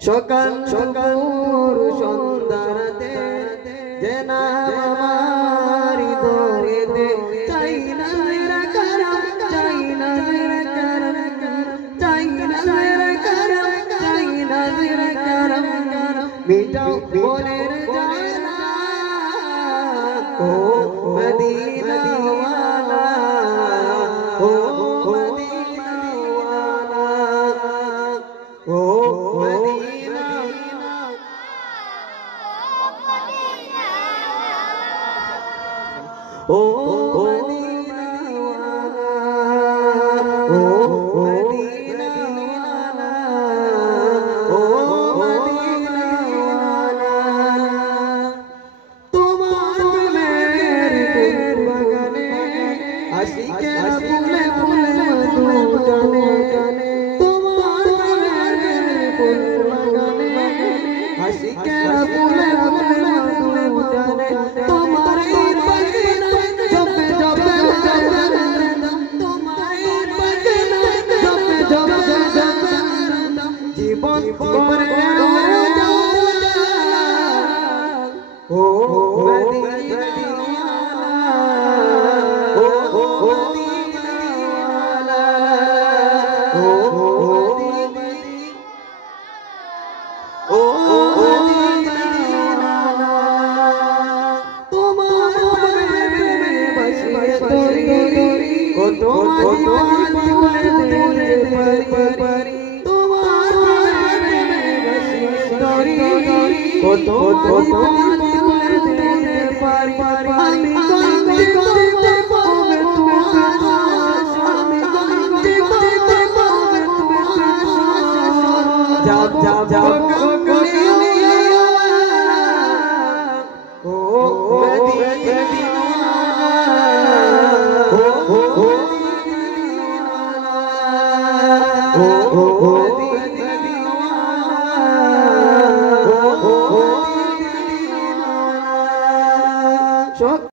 সকাল সকাল সন্ধ্যাতে যে নাম আমার হৃদয়েতে চাই না মেরা করম চাই না মেরা করম চাই না মেরা করম চাই না মেরা করম মিটাও মনের জ্বালা ও মদিনা ওয়ালা ও মদিনা ওয়ালা ও মদিনা ও মদিনা ওয়ালা ও মদিনা ওয়ালা ও মদিনা ওয়ালা তোমার প্রেমের বাগানে আশিকের ফুলে ফুলে মধু টানে তোমার প্রেমের বাগানে আশিকের ফুলে ফুলে মধু টানে তোমার জীবন করে ও Medina oh Medina oh Medina oh Medina তোমার প্রেমে বসে তোরি ও তোমার জীবনে দিতে পারি কত কত দিতে পারি আমি গন্তি করতে পাবে তোমার আমি গন্তি করতে পাবে তোমার যাব যাব যাব ও মদিনা ও ও মদিনা